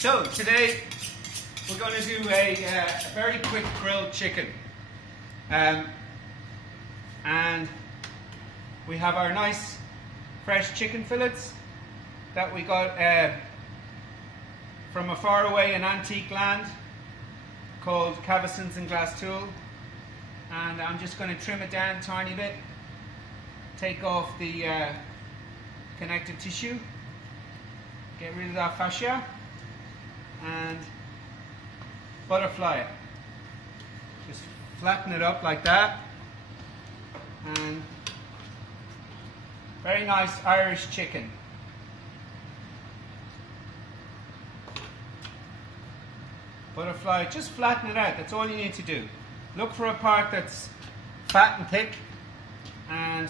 So today we're going to do a very quick grilled chicken, and we have our nice fresh chicken fillets that we got from a faraway and antique land called Cavesons and Glastool, and I'm just going to trim it down a tiny bit, take off the connective tissue, get rid of that fascia, and butterfly it. Just flatten it up like that, and very nice Irish chicken. Butterfly, just flatten it out, that's all you need to do. Look for a part that's fat and thick and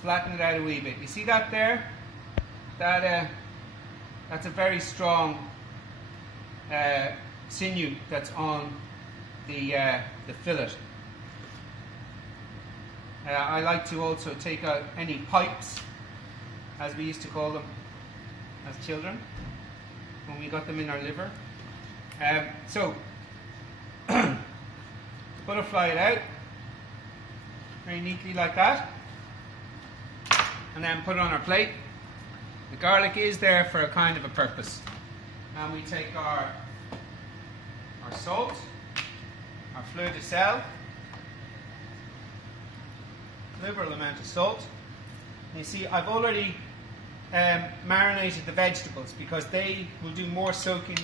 flatten it out a wee bit. You see that there? That's a very strong sinew that's on the fillet. I like to also take out any pipes, as we used to call them as children when we got them in our liver. So butterfly it out very neatly like that, and then put it on our plate. The garlic is there for a kind of a purpose. And we take our salt, our fleur de sel, liberal amount of salt. And you see, I've already marinated the vegetables because they will do more soaking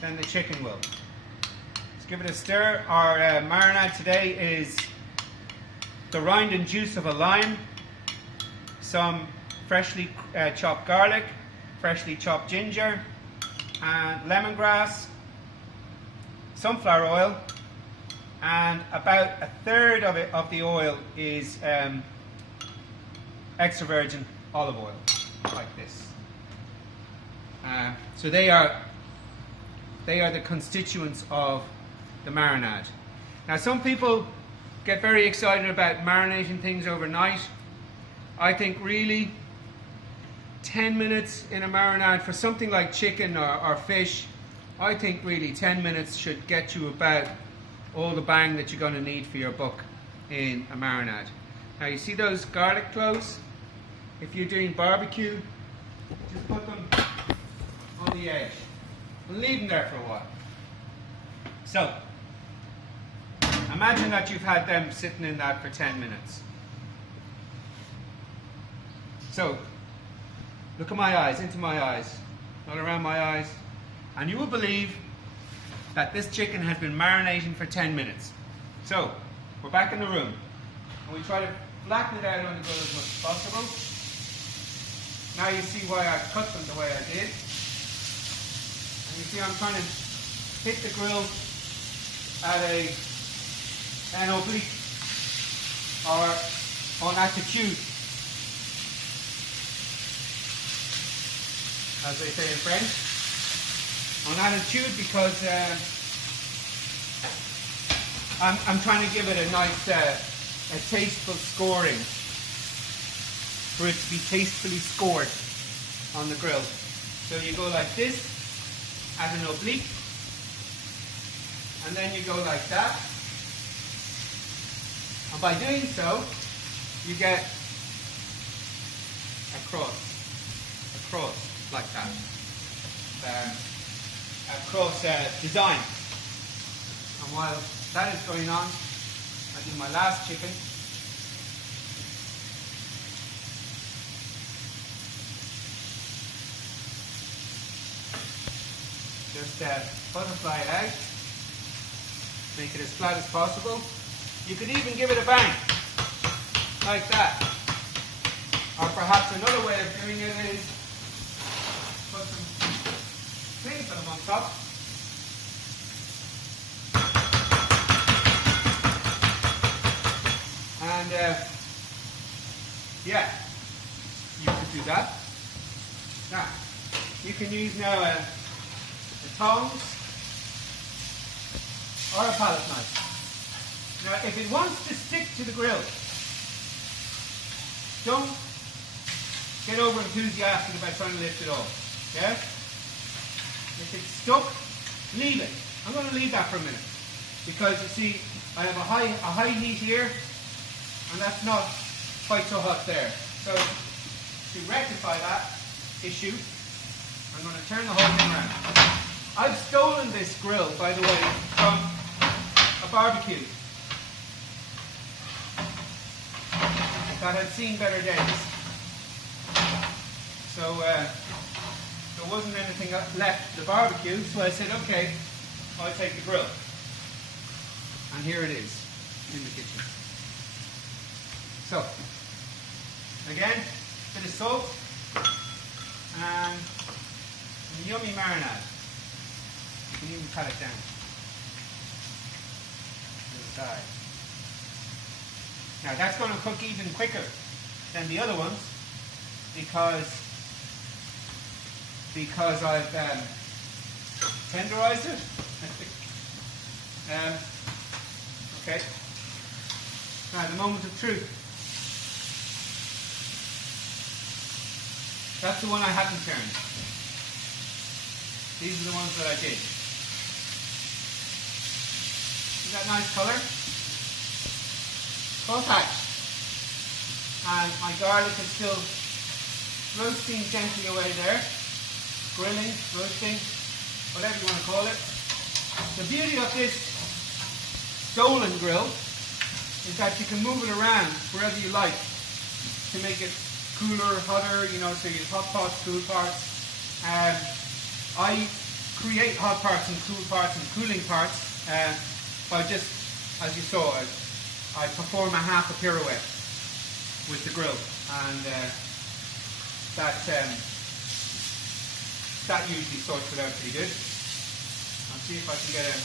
than the chicken will. Let's give it a stir. Our marinade today is the rind and juice of a lime, some freshly chopped garlic, freshly chopped ginger, and lemongrass, sunflower oil, and about a third of the oil is extra virgin olive oil, like this. So they are the constituents of the marinade. Now, some people get very excited about marinating things overnight. I think really 10 minutes in a marinade for something like chicken or fish, I think really 10 minutes should get you about all the bang that you're going to need for your buck in a marinade. Now, you see those garlic cloves? If you're doing barbecue, just put them on the edge and leave them there for a while. So, imagine that you've had them sitting in that for 10 minutes. So, look at my eyes, into my eyes, not around my eyes, and you will believe that this chicken has been marinating for 10 minutes. So, we're back in the room, and we try to flatten it out on the grill as much as possible. Now you see why I cut them the way I did. And you see I'm trying to hit the grill at an oblique or en attitude, as they say in French. En attitude, because I'm trying to give it a nice, a tasteful scoring, for it to be tastefully scored on the grill. So you go like this, at an oblique, and then you go like that. And by doing so, you get a cross like that. A cross design. And while that is going on, I do my last chicken. Just butterfly it out, make it as flat as possible. You could even give it a bang, like that. Or perhaps another way of doing it is put some cling film on top. And yeah, you could do that. Now, you can use now a tongs or a palette knife. Now, if it wants to stick to the grill, don't get over enthusiastic about trying to lift it off. Yeah? If it's stuck, leave it. I'm going to leave that for a minute because you see I have a high heat here and that's not quite so hot there. So to rectify that issue, I'm going to turn the whole thing around. I've stolen this grill, by the way, from a barbecue that had seen better days. So there wasn't anything left at the barbecue, so I said, okay, I'll take the grill. And here it is in the kitchen. So, again, bit of salt and some yummy marinade. You can even pat it down to the side. Now that's going to cook even quicker than the other ones because I've tenderized it. Okay. Now the moment of truth. That's the one I haven't turned. These are the ones that I did. See that nice colour? Both hatched. And my garlic is still roasting gently away there. Grilling, roasting, whatever you want to call it. The beauty of this stolen grill is that you can move it around wherever you like to make it cooler, hotter, you know, so you have hot parts, cool parts. I create hot parts and cool parts and cooling parts by just, as you saw, I perform a half a pirouette with the grill, and that usually sorts it out pretty good. I'll see if I can get a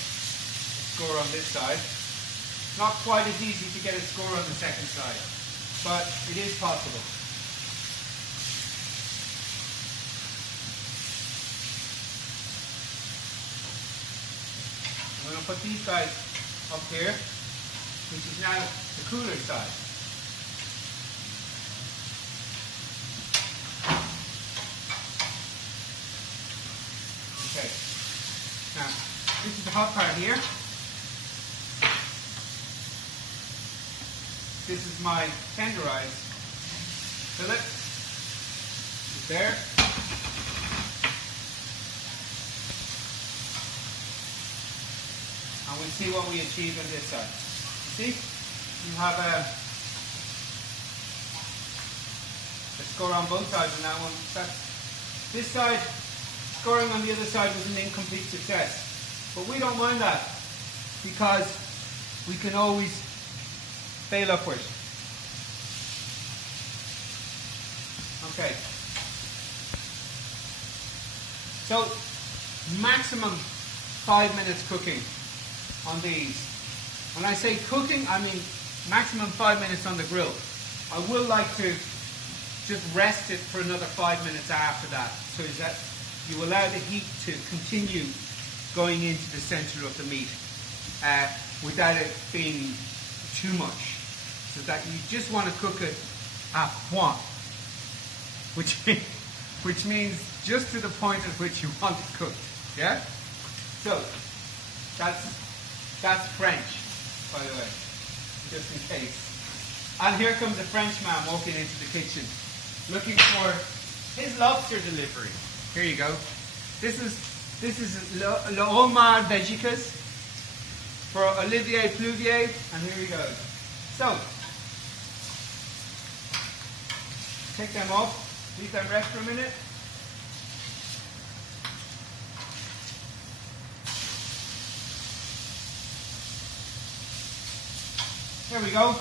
score on this side. Not quite as easy to get a score on the second side, but it is possible. I'm going to put these guys up here, which is now the cooler side. Okay, now this is the hot part here. This is my tenderized fillet. It's there. And we'll see what we achieve on this side. You see, you have a score on both sides on that one. This side, scoring on the other side was an incomplete success. But we don't mind that because we can always fail upward. Okay. So, maximum 5 minutes cooking on these. When I say cooking, I mean maximum 5 minutes on the grill. I will like to just rest it for another 5 minutes after that, so that you allow the heat to continue going into the center of the meat without it being too much. So that you just want to cook it à point, which means just to the point at which you want it cooked. Yeah? So that's French, by the way, just in case. And here comes a Frenchman walking into the kitchen, looking for his lobster delivery. Here you go. This is le homard végicas for Olivier Pluvier, and here he goes. So, take them off, leave them rest for a minute. There we go.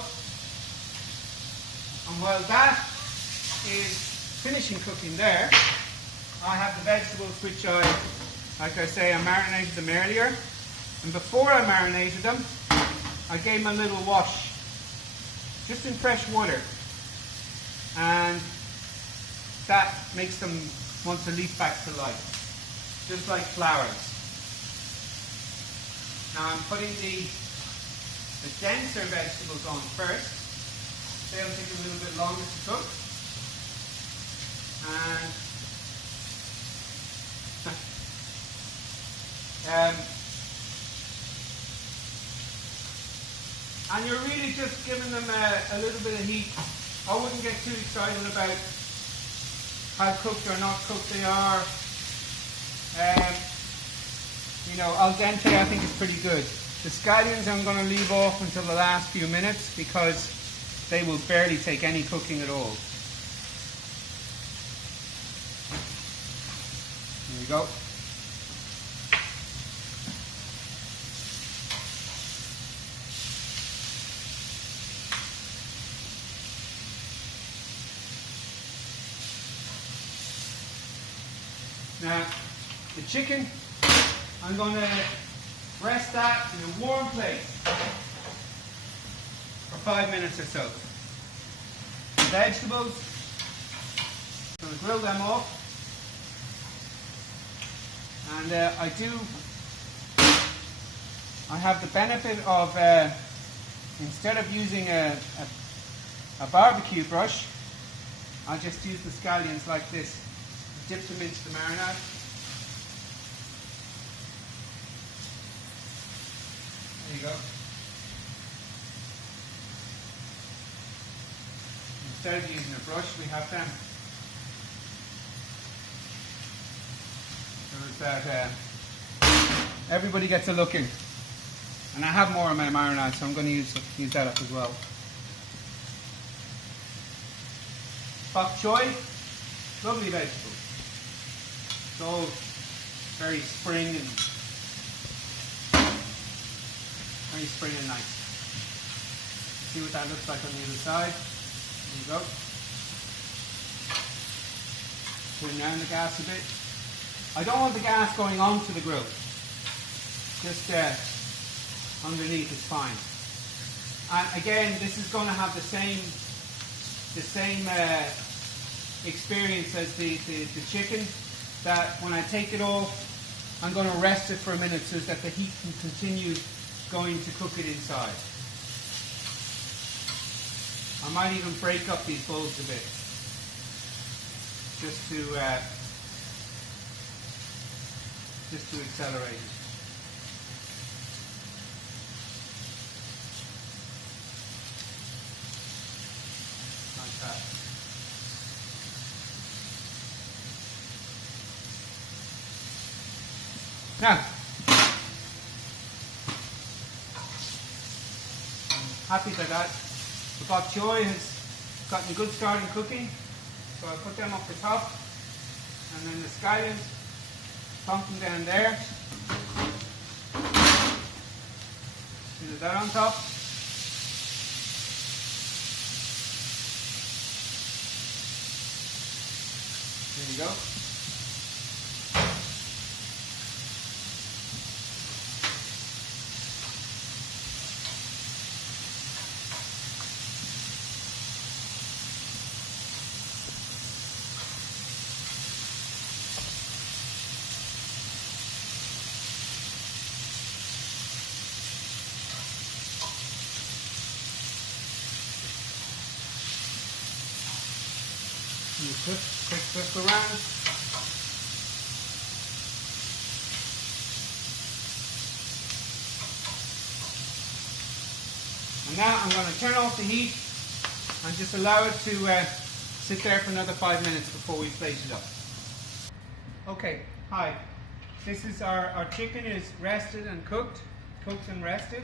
And while that is finishing cooking there, I have the vegetables which like I say, I marinated them earlier. And before I marinated them, I gave them a little wash, just in fresh water. And that makes them want to leap back to life, just like flowers. Now I'm putting the denser vegetables on first. They'll take a little bit longer to cook. And Um, and you're really just giving them a little bit of heat. I wouldn't get too excited about how cooked or not cooked they are. You know, al dente I think is pretty good. The scallions I'm going to leave off until the last few minutes because they will barely take any cooking at all. There you go. Now, the chicken, I'm going to rest that in a warm place for 5 minutes or so. The vegetables, I'm going to grill them off. And I have the benefit of, instead of using a barbecue brush, I'll just use the scallions like this. Dip them into the marinade. There you go. Instead of using a brush, we have them. So that everybody gets a look in. And I have more of my marinade, so I'm going to use that up as well. Bok choy, lovely vegetable. It's all very spring and nice. See what that looks like on the other side. There you go. Turn down the gas a bit. I don't want the gas going onto the grill. Just underneath is fine. And again, this is going to have the same experience as the chicken. That when I take it off, I'm going to rest it for a minute so that the heat can continue going to cook it inside. I might even break up these bowls a bit, just to accelerate it. Like that. Now, I'm happy that the bok choy has gotten a good start in cooking, so I'll put them up the top, and then the scallions, plonk them down there. Do that on top. There you go. Quick twist around. And now I'm going to turn off the heat and just allow it to sit there for another 5 minutes before we plate it up. Okay, hi. This is our chicken is rested and cooked and rested,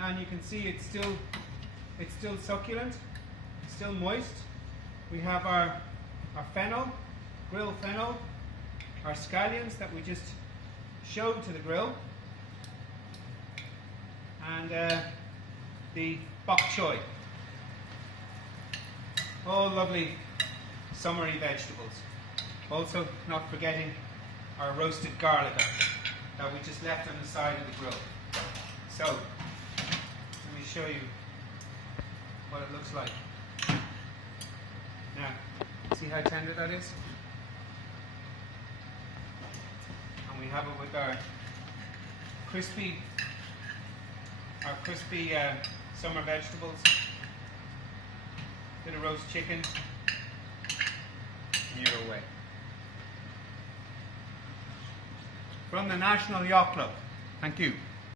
and you can see it's still succulent, it's still moist. We have our fennel, grilled fennel, our scallions that we just showed to the grill, and the bok choy. All lovely summery vegetables. Also, not forgetting our roasted garlic that we just left on the side of the grill. So, let me show you what it looks like. Now, see how tender that is? And we have it with our crispy summer vegetables, bit of roast chicken, and you're away. from the National Yacht Club. Thank you.